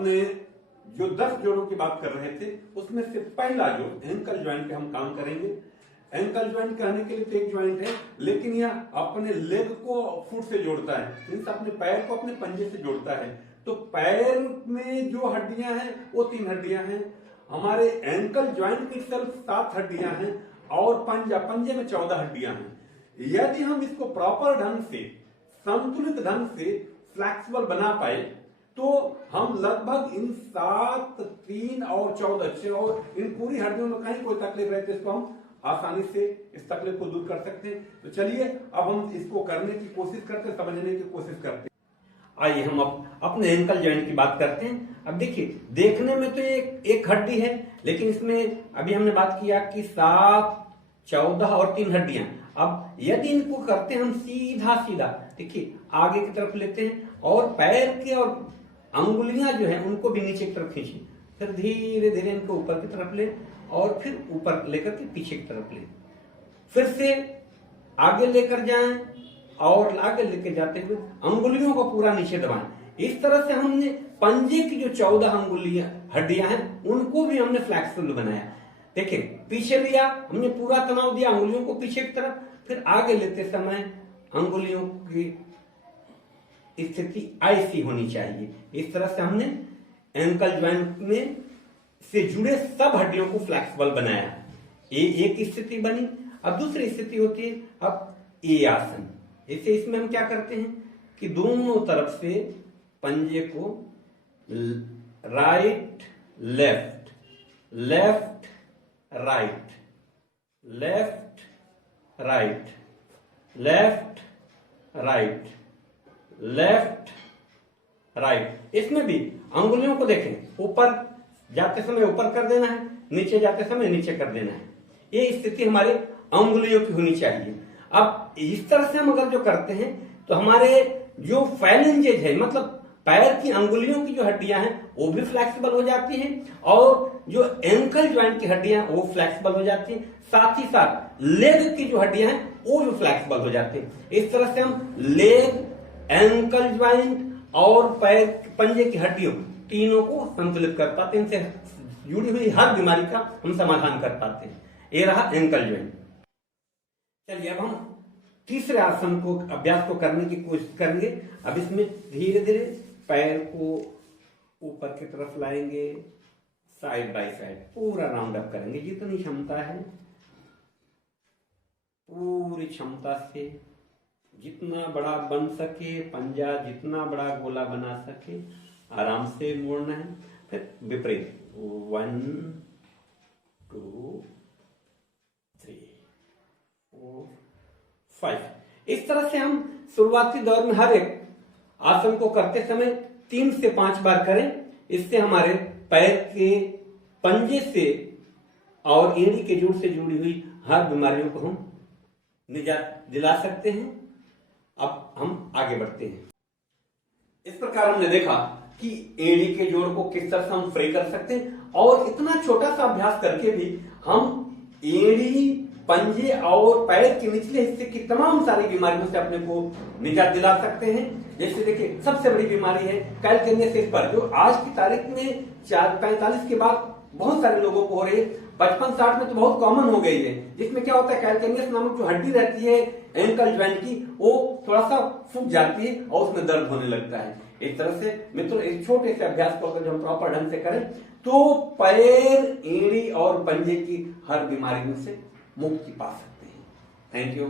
अपने जो 10 जोड़ों की बात कर रहे थे उसमें से पहला जो एंकल ज्वाइंट पे हम काम करेंगे। एंकल ज्वाइंट कहने के लिए तो एक ज्वाइंट है, लेकिन यह अपने लेग को फुट से जोड़ता है, मीन्स अपने पैर को अपने पंजे से जोड़ता है। तो पैर में जो हड्डियां हैं वो 3 हड्डियां हैं। हमारे एंकल ज्वाइंट की सिर्फ 7 हड्डियां हैं और पंजे में 14 हड्डियां हैं। यदि हम इसको प्रॉपर ढंग से, संतुलित ढंग से फ्लेक्सिबल बना पाए तो हम लगभग इन 7, 3 और 14 6 और इन पूरी हड्डियों में कहीं कोई तकलीफ रहती है इसको हम आसानी से इस तकलीफ को दूर कर सकते हैं। तो चलिए अब हम इसको करने की कोशिश करते, समझने की कोशिश करते हैं। आइए हम अपने एंकल जॉइंट की बात करते हैं। अब देखिए, देखने में तो एक हड्डी है, लेकिन इसमें अभी हमने बात किया कि 7, 14 और 3 हड्डियां। अब यदि इनको करते हैं हम सीधा सीधा, देखिए आगे की तरफ लेते हैं और पैर के और अंगुलियां जो है उनको भी नीचे की तरफ खींचे, फिर धीरे धीरे इनको ऊपर की तरफ ले और फिर ऊपर लेकर के पीछे की तरफ ले, फिर से आगे लेकर जाएं और आगे लेके जाते हुए अंगुलियों को पूरा नीचे दबाएं। इस तरह से हमने पंजे की जो 14 अंगुलियां हड्डियां हैं उनको भी हमने फ्लेक्सिबल बनाया। देखिए, पीछे लिया हमने, पूरा तनाव दिया अंगुलियों को पीछे की तरफ, फिर आगे लेते समय अंगुलियों की स्थिति ऐसी होनी चाहिए। इस तरह से हमने एंकल ज्वाइंट में से जुड़े सब हड्डियों को फ्लेक्सिबल बनाया। ये एक स्थिति बनी। अब दूसरी स्थिति होती है अब ए आसन। इसे इसमें हम क्या करते हैं कि दोनों तरफ से पंजे को right left, left right, left right, left right, left right. इसमें भी अंगुलियों को देखें, ऊपर जाते समय ऊपर कर देना है, नीचे जाते समय नीचे कर देना है। ये स्थिति हमारे अंगुलियों की होनी चाहिए। अब इस तरह से हम अगर जो करते हैं तो हमारे जो फाइलेंजेज है, मतलब पैर की अंगुलियों की जो हड्डियां हैं वो भी फ्लेक्सिबल हो जाती हैं और जो एंकल ज्वाइंट की हड्डियां वो फ्लेक्सिबल हो जाती हैं, साथ ही साथ लेग की जो हड्डियां हैं वो भी फ्लेक्सिबल हो जाती हैं। इस तरह से हम लेग, एंकल ज्वाइंट और पैर पंजे की हड्डियों तीनों को संतुलित कर पाते हैं। इनसे जुड़ी हुई हर बीमारी का हम समाधान कर पाते हैं। ये रहा एंकल ज्वाइंट। चलिए अब हम तीसरे आसन को, अभ्यास को करने की कोशिश करेंगे। अब इसमें धीरे धीरे पैर को ऊपर की तरफ लाएंगे, साइड बाय साइड पूरा राउंड अप करेंगे। जितनी क्षमता है पूरी क्षमता से, जितना बड़ा बन सके पंजा, जितना बड़ा गोला बना सके आराम से मोड़ना है। फिर विपरीत 1 2 3 4 5। इस तरह से हम शुरुआती दौर में हर एक आसन को करते समय 3 से 5 बार करें। इससे हमारे पैर के पंजे से और एड़ी के जोड़ से जुड़ी हुई हर बीमारियों को हम निजात दिला सकते हैं। अब हम आगे बढ़ते हैं। इस प्रकार हमने देखा कि एड़ी के जोड़ को किस तरह से हम फ्री कर सकते हैं और इतना छोटा सा अभ्यास करके भी हम एड़ी, पंजे और पैर के निचले हिस्से की तमाम सारी बीमारियों से अपने को निजात दिला सकते हैं। जैसे देखिए, सबसे बड़ी बीमारी है कैल्केनियसिस पर, जो आज की तारीख में 45 के बाद बहुत सारे लोगों को हो रही है। 55-60 में तो बहुत कॉमन हो गई है। जिसमें क्या होता है, कैल्केनियस नामक जो हड्डी रहती है एंकल ज्वाइंट की, वो थोड़ा सा फूट जाती है और उसमें दर्द होने लगता है। इस तरह से मित्रों, इस छोटे से अभ्यास को अगर हम प्रॉपर ढंग से करें तो पैर, एड़ी और पंजे की हर बीमारी से मुक्ति पा सकते हैं। Thank you.